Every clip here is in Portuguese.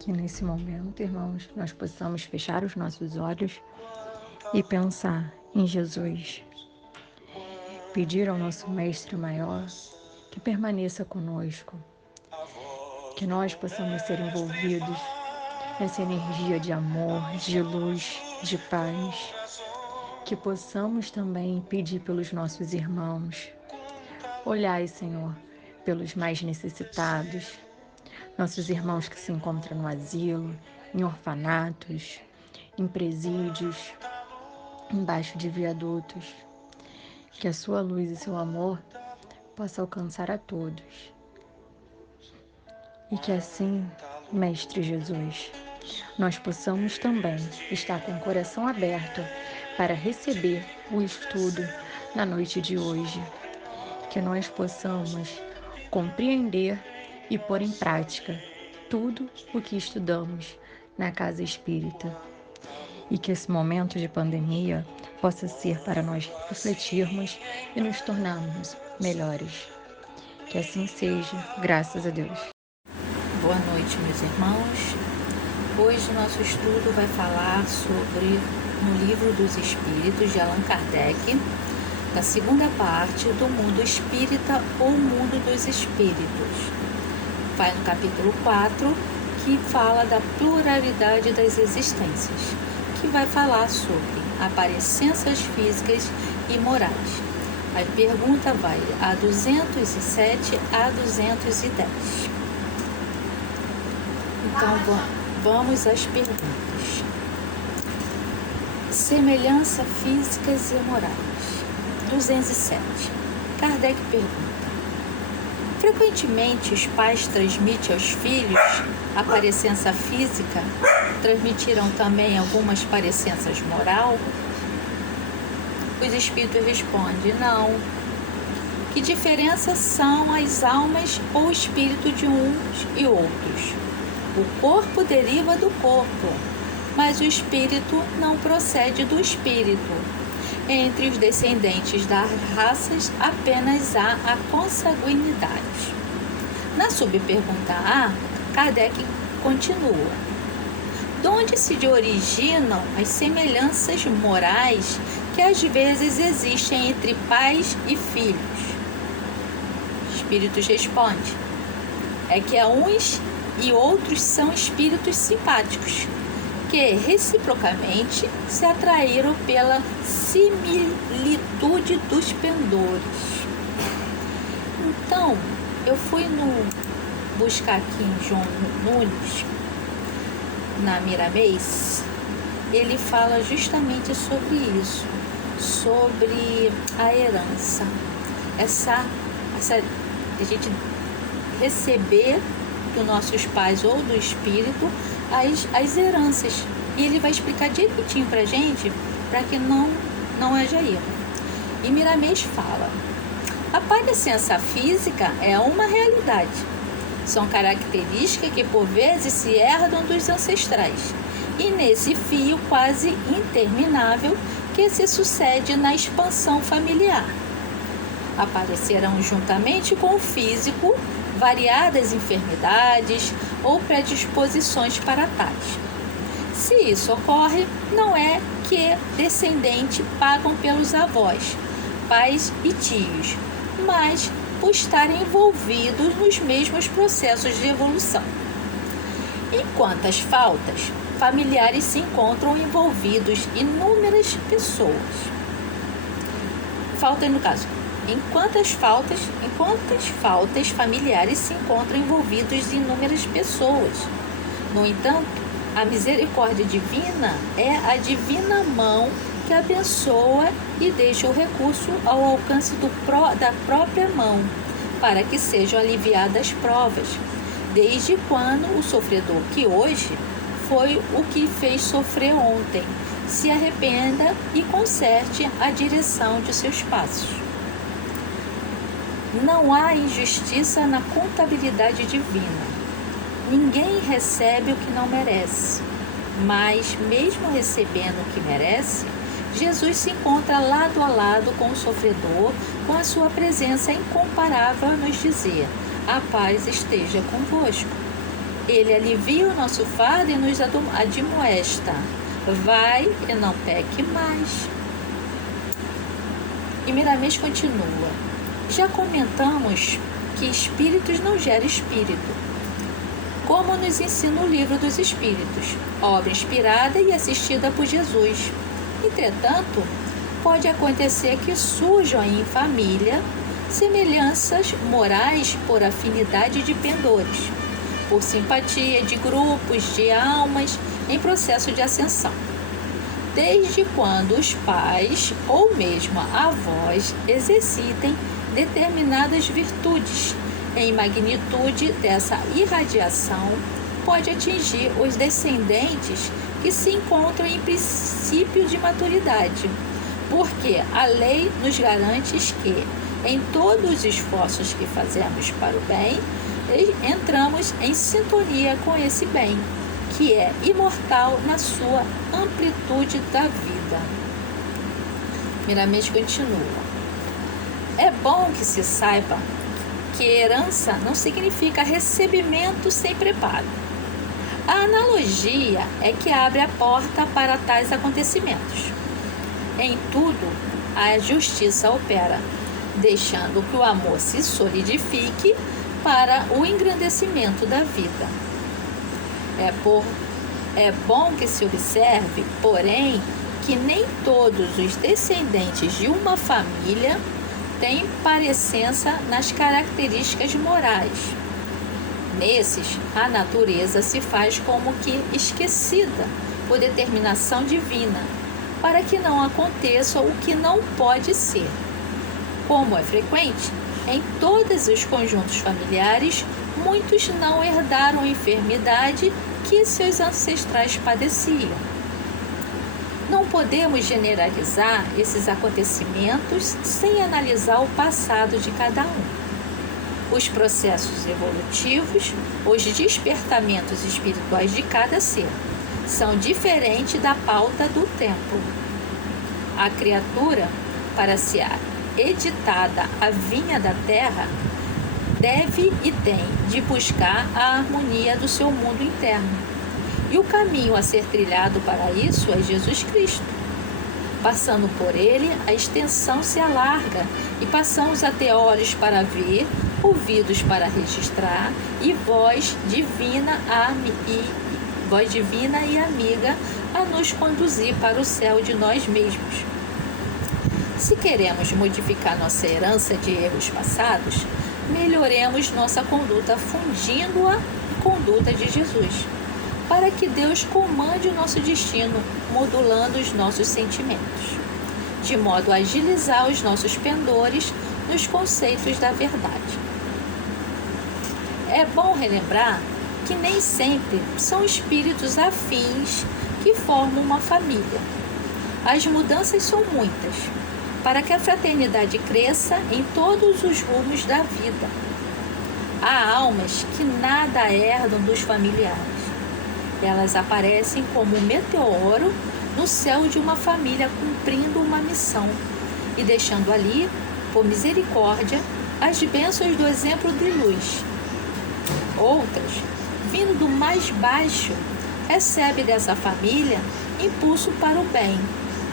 Que nesse momento, irmãos, nós possamos fechar os nossos olhos e pensar em Jesus. Pedir ao nosso Mestre Maior que permaneça conosco, que nós possamos ser envolvidos nessa energia de amor, de luz, de paz, que possamos também pedir pelos nossos irmãos. Olhai, Senhor, pelos mais necessitados, nossos irmãos que se encontram no asilo, em orfanatos, em presídios, embaixo de viadutos. Que a sua luz e seu amor possa alcançar a todos. E que assim, Mestre Jesus, nós possamos também estar com o coração aberto para receber o estudo na noite de hoje. Que nós possamos compreender e pôr em prática tudo o que estudamos na Casa Espírita. E que esse momento de pandemia possa ser para nós refletirmos e nos tornarmos melhores. Que assim seja, graças a Deus. Boa noite, meus irmãos. Hoje nosso estudo vai falar sobre no Livro dos Espíritos de Allan Kardec, da segunda parte do Mundo Espírita ou Mundo dos Espíritos. Vai no capítulo 4, que fala da pluralidade das existências, que vai falar sobre aparências físicas e morais. A pergunta vai a 207 a 210. Então, vamos às perguntas. Semelhança físicas e morais. 207. Kardec pergunta: frequentemente os pais transmitem aos filhos a parecença física, transmitiram também algumas parecenças moral? Os espíritos respondem: não. Que diferença são as almas ou espírito de uns e outros? O corpo deriva do corpo, mas o espírito não procede do espírito. Entre os descendentes das raças apenas há a consanguinidade. Na subpergunta A, Kardec continua: de onde se originam as semelhanças morais que às vezes existem entre pais e filhos? Espíritos responde: é que a uns e outros são espíritos simpáticos, que reciprocamente se atraíram pela similitude dos pendores. Então, eu fui buscar aqui em João Nunes, na Miramês, ele fala justamente sobre isso, sobre a herança, essa a gente receber dos nossos pais ou do espírito as heranças, e ele vai explicar direitinho pra gente, para que não haja erro. E Miramês fala: a parecença física é uma realidade, são características que por vezes se herdam dos ancestrais, e nesse fio quase interminável que se sucede na expansão familiar aparecerão juntamente com o físico variadas enfermidades ou predisposições para tais. Se isso ocorre, não é que descendentes pagam pelos avós, pais e tios, mas por estarem envolvidos nos mesmos processos de evolução. Enquanto as faltas, familiares se encontram envolvidos inúmeras pessoas. Falta no caso. Enquanto as faltas familiares se encontram envolvidos em inúmeras pessoas. No entanto, a misericórdia divina é a divina mão que abençoa e deixa o recurso ao alcance da própria mão, para que sejam aliviadas as provas, desde quando o sofredor que hoje foi o que fez sofrer ontem, se arrependa e conserte a direção de seus passos. Não há injustiça na contabilidade divina. Ninguém recebe o que não merece, mas mesmo recebendo o que merece, Jesus se encontra lado a lado com o sofredor, com a sua presença incomparável a nos dizer: a paz esteja convosco. Ele alivia o nosso fardo e nos admoesta: vai e não peque mais. E Miramês continua: já comentamos que espíritos não geram espírito, como nos ensina o Livro dos Espíritos, obra inspirada e assistida por Jesus. Entretanto, pode acontecer que surjam em família semelhanças morais por afinidade de pendores, por simpatia de grupos de almas em processo de ascensão. Desde quando os pais ou mesmo avós exercitem determinadas virtudes, em magnitude dessa irradiação pode atingir os descendentes que se encontram em princípio de maturidade, porque a lei nos garante que, em todos os esforços que fazemos para o bem, entramos em sintonia com esse bem, que é imortal na sua amplitude da vida. Miramês continua: é bom que se saiba que herança não significa recebimento sem preparo. A analogia é que abre a porta para tais acontecimentos. Em tudo, a justiça opera, deixando que o amor se solidifique para o engrandecimento da vida. É bom que se observe, porém, que nem todos os descendentes de uma família têm parecença nas características morais. Nesses, a natureza se faz como que esquecida por determinação divina, para que não aconteça o que não pode ser. Como é frequente, em todos os conjuntos familiares, muitos não herdaram a enfermidade que seus ancestrais padeciam. Não podemos generalizar esses acontecimentos sem analisar o passado de cada um, os processos evolutivos, os despertamentos espirituais de cada ser são diferentes da pauta do tempo. A criatura, para ser editada a vinha da terra, deve e tem de buscar a harmonia do seu mundo interno. E o caminho a ser trilhado para isso é Jesus Cristo. Passando por ele, a extensão se alarga e passamos a ter olhos para ver, ouvidos para registrar e voz divina e amiga a nos conduzir para o céu de nós mesmos. Se queremos modificar nossa herança de erros passados, melhoremos nossa conduta fundindo-a à conduta de Jesus, para que Deus comande o nosso destino, modulando os nossos sentimentos, de modo a agilizar os nossos pendores nos conceitos da verdade. É bom relembrar que nem sempre são espíritos afins que formam uma família. As mudanças são muitas, para que a fraternidade cresça em todos os rumos da vida. Há almas que nada herdam dos familiares. Elas aparecem como um meteoro no céu de uma família cumprindo uma missão e deixando ali, por misericórdia, as bênçãos do exemplo de luz. Outras, vindo do mais baixo, recebe dessa família impulso para o bem,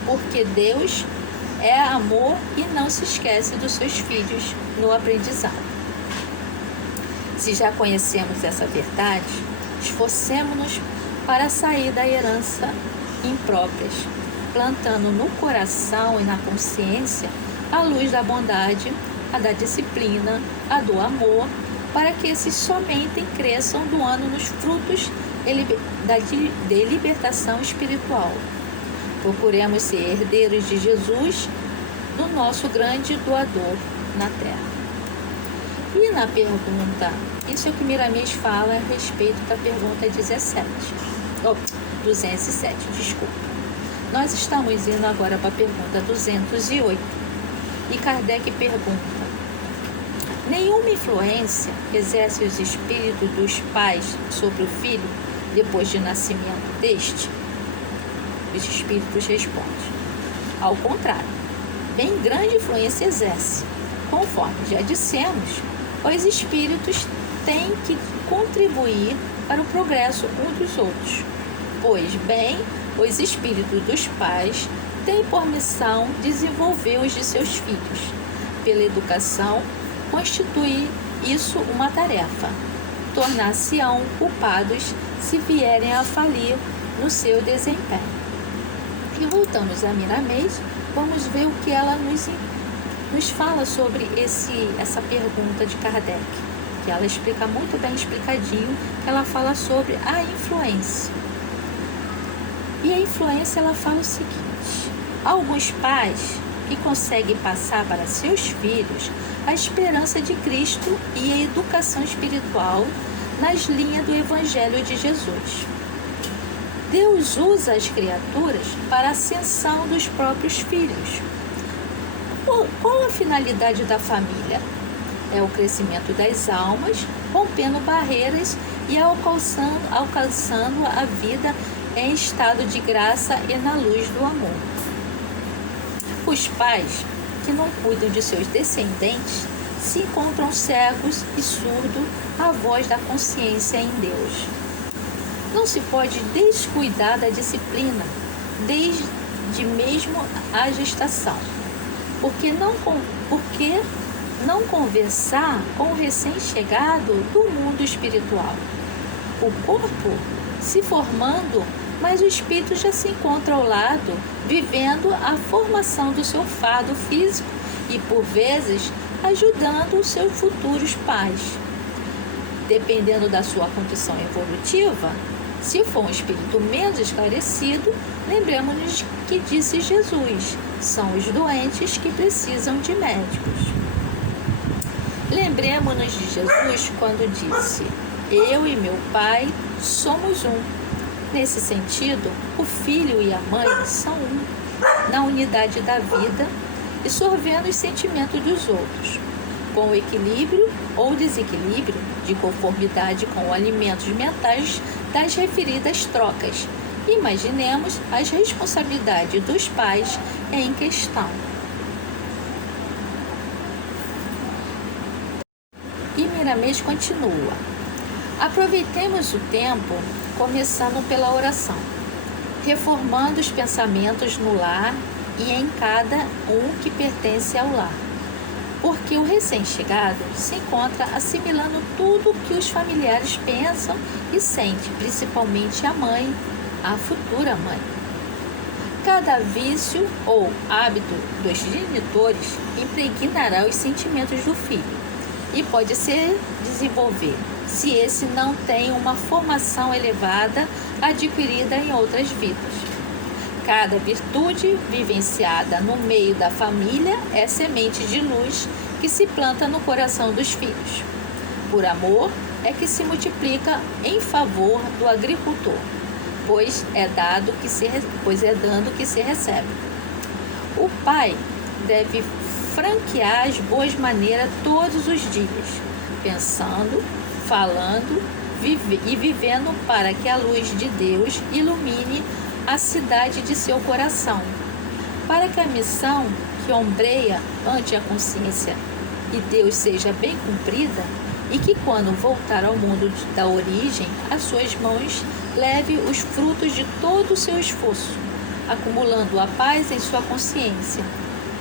porque Deus é amor e não se esquece dos seus filhos no aprendizado. Se já conhecemos essa verdade, esforcemos-nos para sair da herança impróprias, plantando no coração e na consciência a luz da bondade, a da disciplina, a do amor, para que esses somente cresçam doando-nos frutos de libertação espiritual. Procuremos ser herdeiros de Jesus, do nosso grande doador na Terra. E na pergunta, isso é o que Miramês fala a respeito da pergunta 207, desculpa. Nós estamos indo agora para a pergunta 208. E Kardec pergunta: nenhuma influência exerce os espíritos dos pais sobre o filho depois de nascimento deste? Os espíritos respondem: ao contrário, bem grande influência exerce. Conforme já dissemos, os espíritos têm que contribuir para o progresso uns dos outros. Pois bem, os espíritos dos pais têm por missão desenvolver os de seus filhos. Pela educação, constitui isso uma tarefa. Tornar-se-ão culpados se vierem a falir no seu desempenho. E voltamos a Miramês, vamos ver o que ela nos fala sobre essa pergunta de Kardec, que ela explica muito bem explicadinho, que ela fala sobre a influência. E a influência, ela fala o seguinte: alguns pais que conseguem passar para seus filhos a esperança de Cristo e a educação espiritual nas linhas do Evangelho de Jesus. Deus usa as criaturas para a ascensão dos próprios filhos. Qual a finalidade da família? É o crescimento das almas, rompendo barreiras e alcançando a vida em estado de graça e na luz do amor. Os pais que não cuidam de seus descendentes se encontram cegos e surdos à voz da consciência em Deus. Não se pode descuidar da disciplina, desde mesmo a gestação. Porque não conversar com o recém-chegado do mundo espiritual? O corpo se formando, mas o espírito já se encontra ao lado, vivendo a formação do seu fardo físico e, por vezes, ajudando os seus futuros pais. Dependendo da sua condição evolutiva, se for um espírito menos esclarecido, lembremos-nos que disse Jesus: são os doentes que precisam de médicos. Lembremos-nos de Jesus quando disse: eu e meu Pai somos um. Nesse sentido, o filho e a mãe são um, na unidade da vida e sorvendo os sentimentos dos outros, com o equilíbrio ou desequilíbrio de conformidade com alimentos mentais das referidas trocas. Imaginemos as responsabilidades dos pais em questão. E Miramês continua: aproveitemos o tempo começando pela oração, reformando os pensamentos no lar e em cada um que pertence ao lar, porque o recém-chegado se encontra assimilando tudo que os familiares pensam e sentem, principalmente a mãe, a futura mãe. Cada vício ou hábito dos genitores impregnará os sentimentos do filho e pode se desenvolver se esse não tem uma formação elevada adquirida em outras vidas. Cada virtude vivenciada no meio da família é semente de luz que se planta no coração dos filhos. Por amor é que se multiplica em favor do agricultor, pois é dando que se recebe. O pai deve franquear as boas maneiras todos os dias, pensando, falando e vivendo para que a luz de Deus ilumine a cidade de seu coração, para que a missão que ombreia ante a consciência e Deus seja bem cumprida e que quando voltar ao mundo da origem, as suas mãos leve os frutos de todo o seu esforço, acumulando a paz em sua consciência,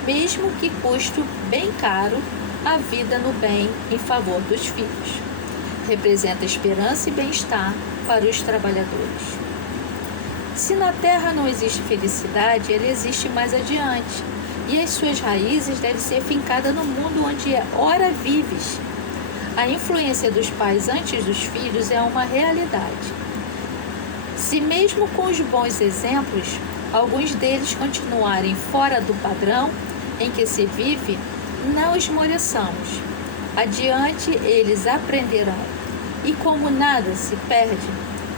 mesmo que custe bem caro a vida no bem em favor dos filhos. Representa esperança e bem-estar para os trabalhadores. Se na terra não existe felicidade, ela existe mais adiante, e as suas raízes devem ser fincadas no mundo onde ora vives. A influência dos pais antes dos filhos é uma realidade. Se mesmo com os bons exemplos, alguns deles continuarem fora do padrão em que se vive, não esmoreçamos. Adiante eles aprenderão. E como nada se perde,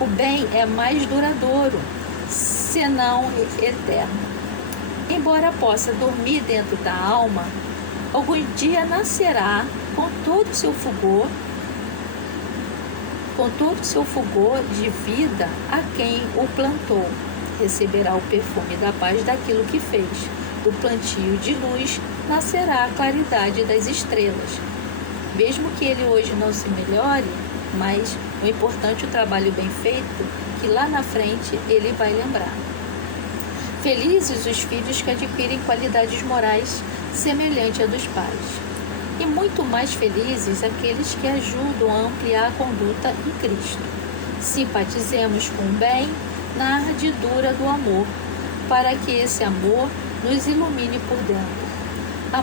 o bem é mais duradouro, senão eterno. Embora possa dormir dentro da alma, algum dia nascerá com todo o seu fulgor de vida a quem o plantou. Receberá o perfume da paz daquilo que fez. Do plantio de luz nascerá a claridade das estrelas. Mesmo que ele hoje não se melhore, mas o importante é o trabalho bem feito, que lá na frente ele vai lembrar. Felizes os filhos que adquirem qualidades morais semelhantes à dos pais. E muito mais felizes aqueles que ajudam a ampliar a conduta em Cristo. Simpatizemos com o bem na ardidura do amor, para que esse amor nos ilumine por dentro, a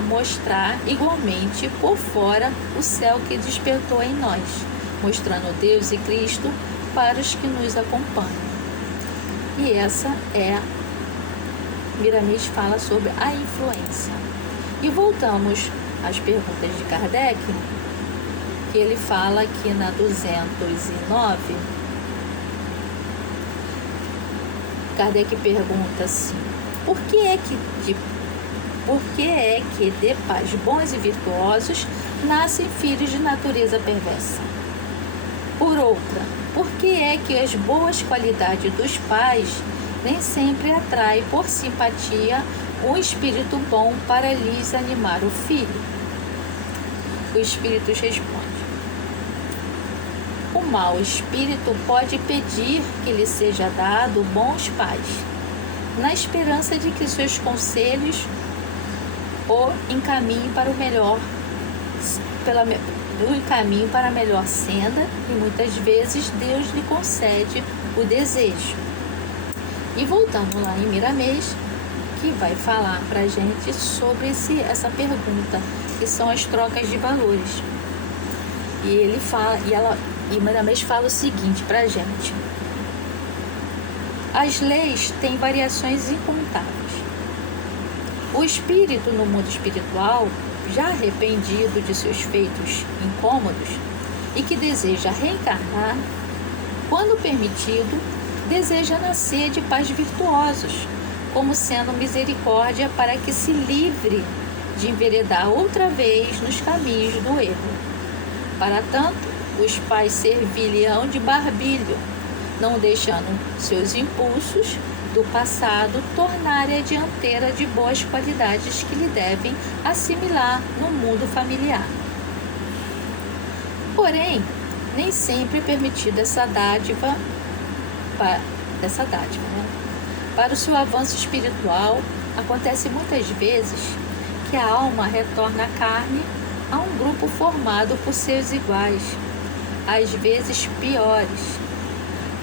mostrar igualmente por fora o céu que despertou em nós, mostrando Deus e Cristo para os que nos acompanham. E essa é, Miramês fala sobre a influência. E voltamos às perguntas de Kardec, que ele fala aqui na 209. Kardec pergunta assim: por que é que de pais bons e virtuosos nascem filhos de natureza perversa? Por outra, por que é que as boas qualidades dos pais nem sempre atraem por simpatia um espírito bom para lhes animar o filho? O espírito responde: o mau espírito pode pedir que lhe seja dado bons pais, na esperança de que seus conselhos o encaminhem para a melhor senda, e muitas vezes Deus lhe concede o desejo. E voltamos lá em Miramês, que vai falar para a gente sobre essa pergunta, que são as trocas de valores. E ele fala, e Miramês fala o seguinte para a gente: as leis têm variações incontáveis. O espírito no mundo espiritual, já arrependido de seus feitos incômodos e que deseja reencarnar, quando permitido, deseja nascer de pais virtuosos, como sendo misericórdia para que se livre de enveredar outra vez nos caminhos do erro. Para tanto, os pais servilhão de barbilho, não deixando seus impulsos do passado tornarem a dianteira de boas qualidades que lhe devem assimilar no mundo familiar. Porém, nem sempre é permitida essa dádiva, Para o seu avanço espiritual, acontece muitas vezes que a alma retorna à carne a um grupo formado por seus iguais, às vezes piores,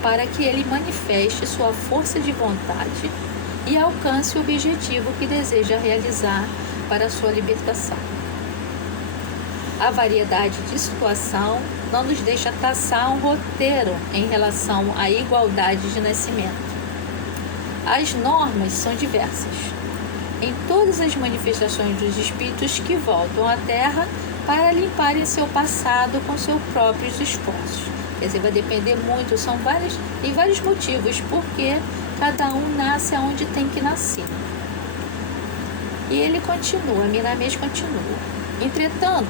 para que ele manifeste sua força de vontade e alcance o objetivo que deseja realizar para a sua libertação. A variedade de situação não nos deixa traçar um roteiro em relação à igualdade de nascimento. As normas são diversas em todas as manifestações dos espíritos que voltam à Terra para limparem seu passado com seus próprios esforços. Quer dizer, vai depender muito, são vários motivos, porque cada um nasce aonde tem que nascer. E ele continua, Miramês continua. Entretanto,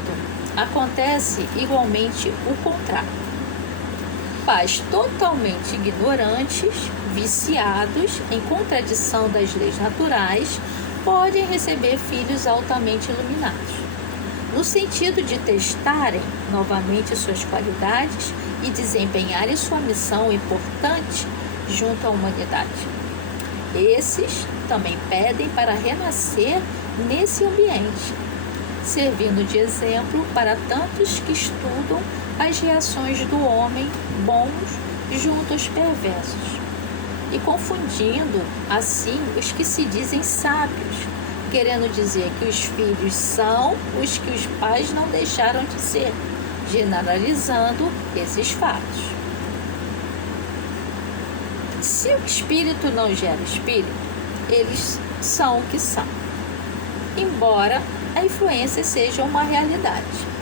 acontece igualmente o contrário. Pais totalmente ignorantes, viciados, em contradição das leis naturais, podem receber filhos altamente iluminados, no sentido de testarem novamente suas qualidades e desempenharem sua missão importante junto à humanidade. Esses também pedem para renascer nesse ambiente, servindo de exemplo para tantos que estudam as reações do homem bons junto aos perversos, e confundindo assim os que se dizem sábios, querendo dizer que os filhos são os que os pais não deixaram de ser, generalizando esses fatos. Se o espírito não gera espírito, eles são o que são, embora a influência seja uma realidade.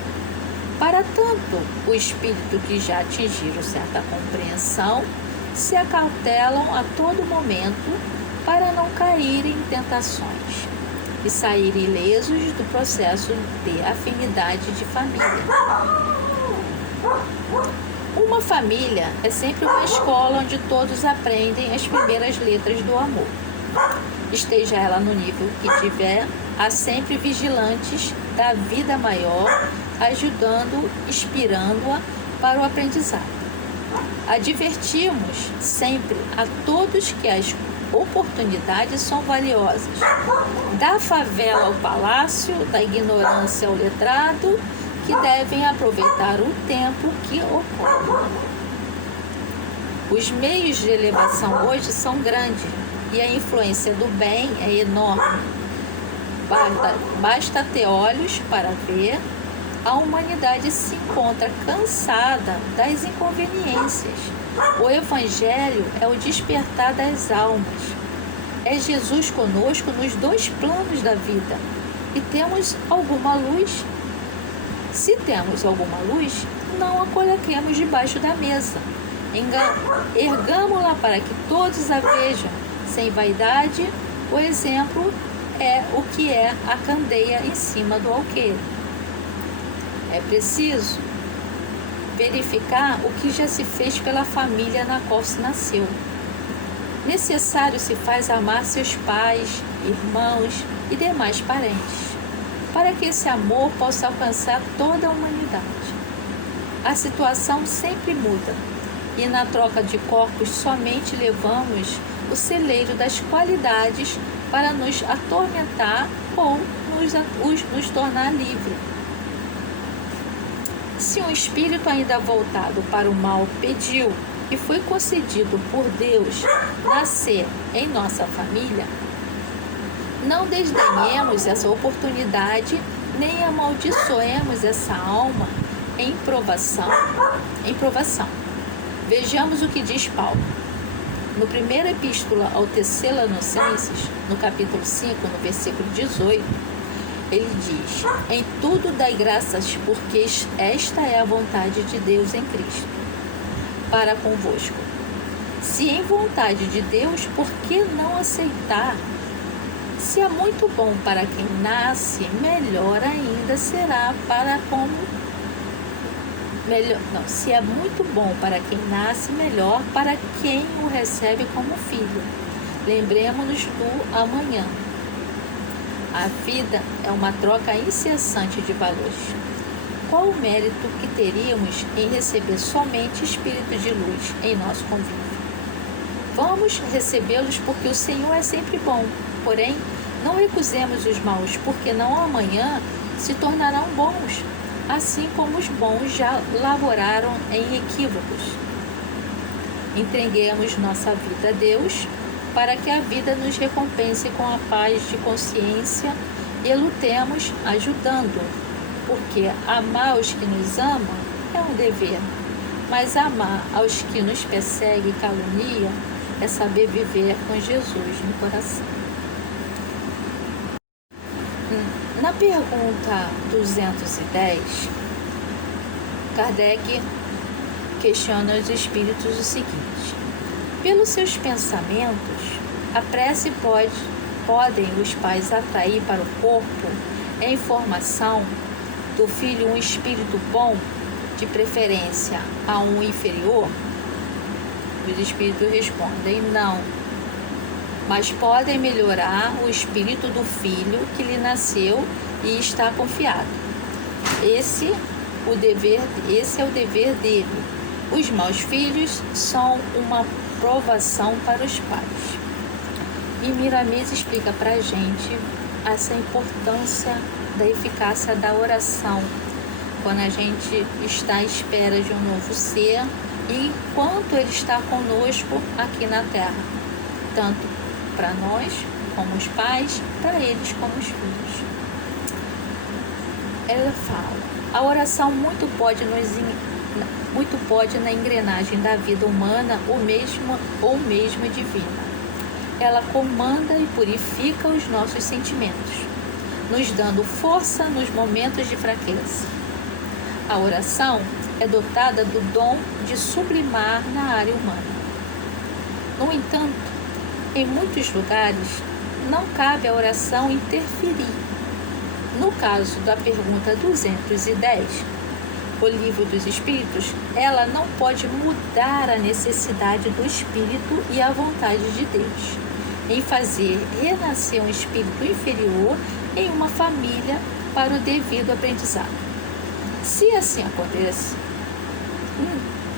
Para tanto, o espírito que já atingiram certa compreensão se acautelam a todo momento para não caírem em tentações e saírem ilesos do processo de afinidade de família. Uma família é sempre uma escola onde todos aprendem as primeiras letras do amor. Esteja ela no nível que tiver, há sempre vigilantes da vida maior ajudando, inspirando-a para o aprendizado. Advertimos sempre a todos que as oportunidades são valiosas. Da favela ao palácio, da ignorância ao letrado, que devem aproveitar o tempo que ocorre. Os meios de elevação hoje são grandes e a influência do bem é enorme. Basta ter olhos para ver. A humanidade se encontra cansada das inconveniências. O Evangelho é o despertar das almas. É Jesus conosco nos dois planos da vida. E temos alguma luz? Se temos alguma luz, não a coloquemos debaixo da mesa. Ergamo-la para que todos a vejam. Sem vaidade, o exemplo é o que é a candeia em cima do alqueire. É preciso verificar o que já se fez pela família na qual se nasceu. Necessário se faz amar seus pais, irmãos e demais parentes, para que esse amor possa alcançar toda a humanidade. A situação sempre muda, e na troca de corpos somente levamos o celeiro das qualidades para nos atormentar ou nos tornar livres. Se um espírito ainda voltado para o mal pediu e foi concedido por Deus nascer em nossa família, não desdenhemos essa oportunidade, nem amaldiçoemos essa alma em provação. Vejamos o que diz Paulo. No primeira epístola ao Tessalonicenses, no capítulo 5, no versículo 18, ele diz: em tudo dai graças, porque esta é a vontade de Deus em Cristo para convosco. Se em vontade de Deus, por que não aceitar? Se é muito bom para quem nasce, melhor ainda será para se é muito bom para quem nasce, melhor para quem o recebe como filho. Lembremos-nos do amanhã. A vida é uma troca incessante de valores. Qual o mérito que teríamos em receber somente espíritos de luz em nosso convívio? Vamos recebê-los porque o Senhor é sempre bom. Porém, não recusemos os maus, porque não amanhã se tornarão bons, assim como os bons já laboraram em equívocos. Entreguemos nossa vida a Deus, para que a vida nos recompense com a paz de consciência e lutemos ajudando, porque amar os que nos amam é um dever, mas amar aos que nos perseguem e caluniam é saber viver com Jesus no coração. Na pergunta 210, Kardec questiona os espíritos o seguinte: pelos seus pensamentos, a prece podem os pais atrair para o corpo em formação do filho um espírito bom, de preferência a um inferior? Os espíritos respondem: não, mas podem melhorar o espírito do filho que lhe nasceu e está confiado. Esse é o dever dele. Os maus filhos são uma provação para os pais. E Miramês explica para a gente essa importância da eficácia da oração quando a gente está à espera de um novo ser e quanto ele está conosco aqui na Terra, tanto para nós como os pais, para eles como os filhos. Ela fala: a oração muito pode na engrenagem da vida humana ou mesmo divina. Ela comanda e purifica os nossos sentimentos, nos dando força nos momentos de fraqueza. A oração é dotada do dom de sublimar na área humana. No entanto, em muitos lugares, não cabe à oração interferir. No caso da pergunta 210, o Livro dos Espíritos, ela não pode mudar a necessidade do espírito e a vontade de Deus em fazer renascer um espírito inferior em uma família para o devido aprendizado. Se assim acontecer,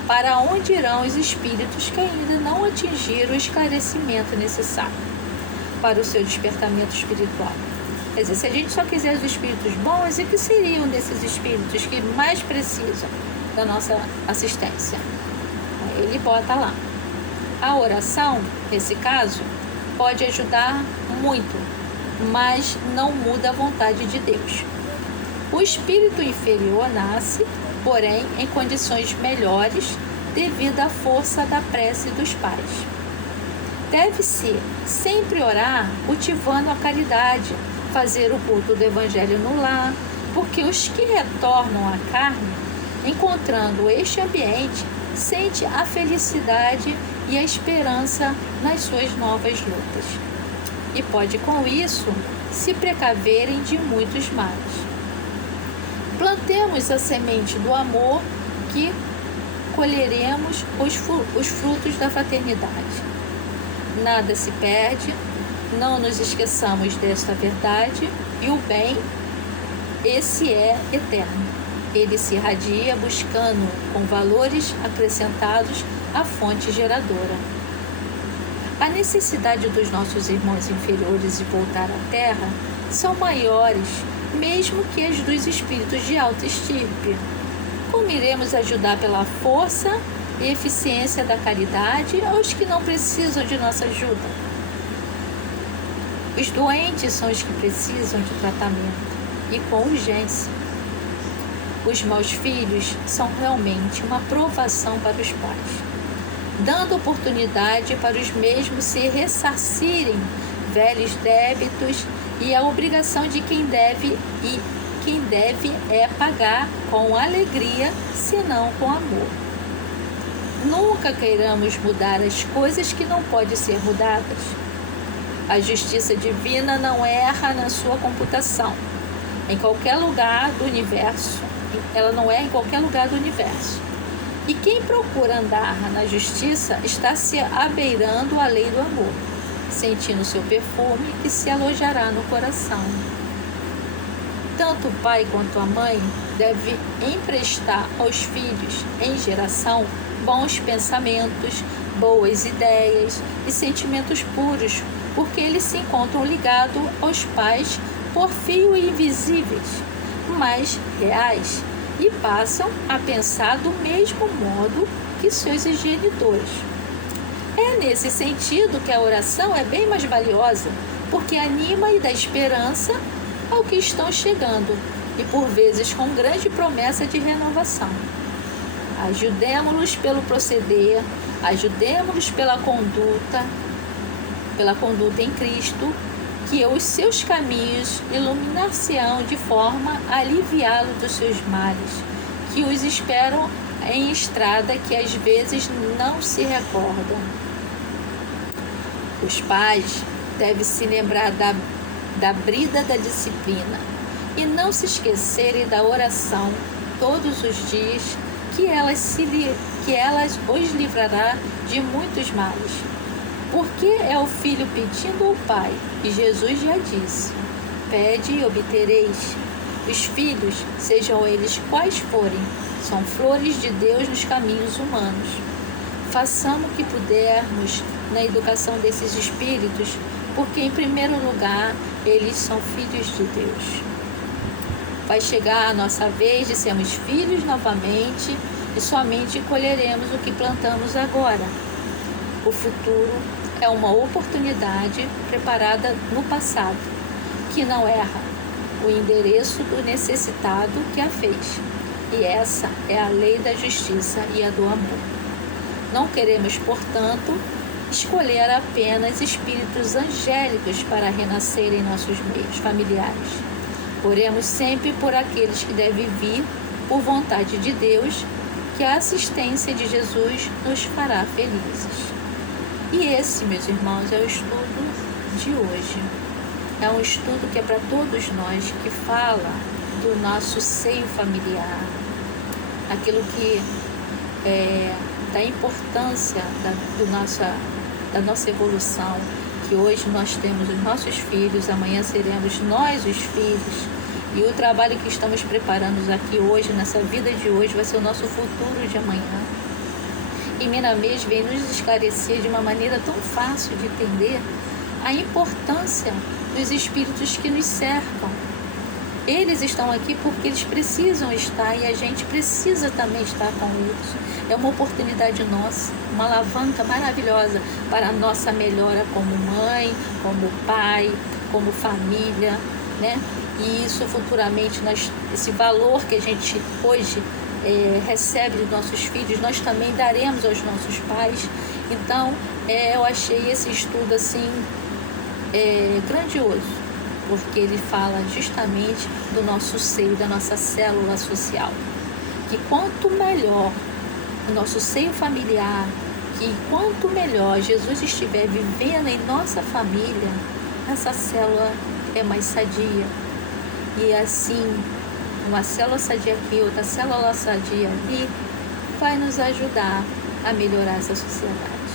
para onde irão os espíritos que ainda não atingiram o esclarecimento necessário para o seu despertamento espiritual? Quer dizer, se a gente só quiser os espíritos bons, e que seriam desses espíritos que mais precisam da nossa assistência? Ele bota lá. A oração, nesse caso, pode ajudar muito, mas não muda a vontade de Deus. O espírito inferior nasce, porém, em condições melhores devido à força da prece dos pais. Deve-se sempre orar cultivando a caridade, fazer o culto do Evangelho no lar, porque os que retornam à carne, encontrando este ambiente, sente a felicidade e a esperança nas suas novas lutas. E pode, com isso, se precaverem de muitos males. Plantemos a semente do amor que colheremos os frutos da fraternidade. Nada se perde, não nos esqueçamos desta verdade, e o bem, esse é eterno. Ele se irradia buscando com valores acrescentados a fonte geradora. A necessidade dos nossos irmãos inferiores de voltar à Terra são maiores, mesmo que as dos espíritos de alta estirpe. Como iremos ajudar pela força e eficiência da caridade aos que não precisam de nossa ajuda? Os doentes são os que precisam de tratamento, e com urgência. Os maus filhos são realmente uma provação para os pais, dando oportunidade para os mesmos se ressarcirem velhos débitos, e a obrigação de quem deve é pagar com alegria, senão com amor. Nunca queiramos mudar as coisas que não podem ser mudadas. A justiça divina não erra na sua computação. Em qualquer lugar do universo, ela não é em qualquer lugar do universo. E quem procura andar na justiça está se abeirando a lei do amor, sentindo seu perfume que se alojará no coração. Tanto o pai quanto a mãe devem emprestar aos filhos, em geração, bons pensamentos, boas ideias e sentimentos puros, porque eles se encontram ligados aos pais por fio invisíveis, mas reais, e passam a pensar do mesmo modo que seus genitores. É nesse sentido que a oração é bem mais valiosa, porque anima e dá esperança ao que estão chegando, e por vezes com grande promessa de renovação. Ajudemo-los pelo proceder, ajudemo-los pela conduta em Cristo, que os seus caminhos iluminar-se-ão de forma a aliviá-lo dos seus males, que os esperam em estrada que às vezes não se recordam. Os pais devem se lembrar da brida da disciplina e não se esquecerem da oração todos os dias, que elas os livrará de muitos males. Porque é o filho pedindo ao Pai, e Jesus já disse: pede e obtereis. Os filhos, sejam eles quais forem, são flores de Deus nos caminhos humanos. Façamos o que pudermos na educação desses espíritos, porque em primeiro lugar eles são filhos de Deus. Vai chegar a nossa vez de sermos filhos novamente, e somente colheremos o que plantamos agora. O futuro é uma oportunidade preparada no passado, que não erra, o endereço do necessitado que a fez. E essa é a lei da justiça e a do amor. Não queremos, portanto, escolher apenas espíritos angélicos para renascer em nossos meios familiares. Oremos sempre por aqueles que devem vir, por vontade de Deus, que a assistência de Jesus nos fará felizes. E esse, meus irmãos, é o estudo de hoje. É um estudo que é para todos nós, que fala do nosso seio familiar, aquilo que da importância da nossa evolução, que hoje nós temos os nossos filhos, amanhã seremos nós os filhos, E o trabalho que estamos preparando aqui hoje, nessa vida de hoje, vai ser o nosso futuro de amanhã. E Miramês vem nos esclarecer de uma maneira tão fácil de entender a importância dos espíritos que nos cercam. Eles estão aqui porque eles precisam estar e a gente precisa também estar com eles. É uma oportunidade nossa, uma alavanca maravilhosa para a nossa melhora como mãe, como pai, como família, né? E isso futuramente, esse valor que a gente hoje recebe dos nossos filhos, nós também daremos aos nossos pais. Então, eu achei esse estudo assim grandioso, porque ele fala justamente do nosso seio, da nossa célula social. Que quanto melhor o nosso seio familiar, que quanto melhor Jesus estiver vivendo em nossa família, essa célula é mais sadia. E assim, uma célula sadia aqui, outra célula sadia ali, vai nos ajudar a melhorar essa sociedade.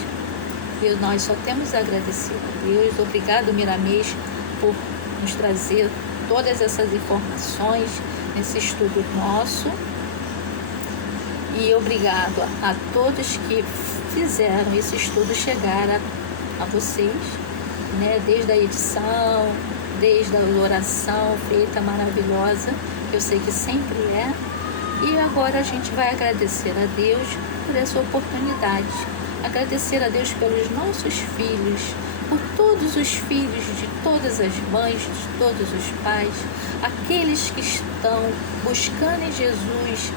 E nós só temos a agradecer a Deus. Obrigado, Miramês, por nos trazer todas essas informações nesse estudo nosso. E obrigado a todos que fizeram esse estudo chegar a vocês, né? Desde a edição, desde a oração feita maravilhosa, que eu sei que sempre é. E agora a gente vai agradecer a Deus por essa oportunidade. Agradecer a Deus pelos nossos filhos, por todos os filhos de todas as mães, de todos os pais, aqueles que estão buscando em Jesus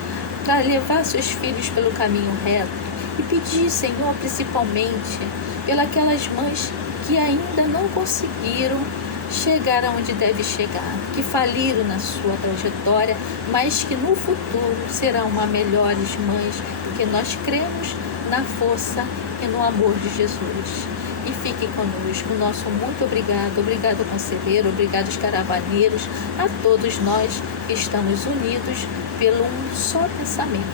para levar seus filhos pelo caminho reto, e pedir, Senhor, principalmente pelas mães que ainda não conseguiram chegar aonde deve chegar, que faliram na sua trajetória, mas que no futuro serão uma melhores mães, porque nós cremos na força e no amor de Jesus. E fique conosco. Nosso muito obrigado. Obrigado, conselheiro. Obrigado, os caravaneiros. A todos nós que estamos unidos pelo um só pensamento,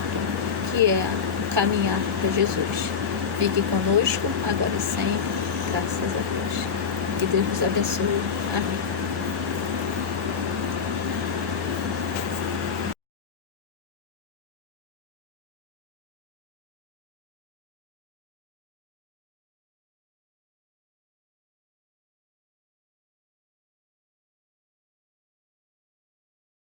que é caminhar para Jesus. Fique conosco, agora e sempre. Graças a Deus. Que Deus nos abençoe. Amém.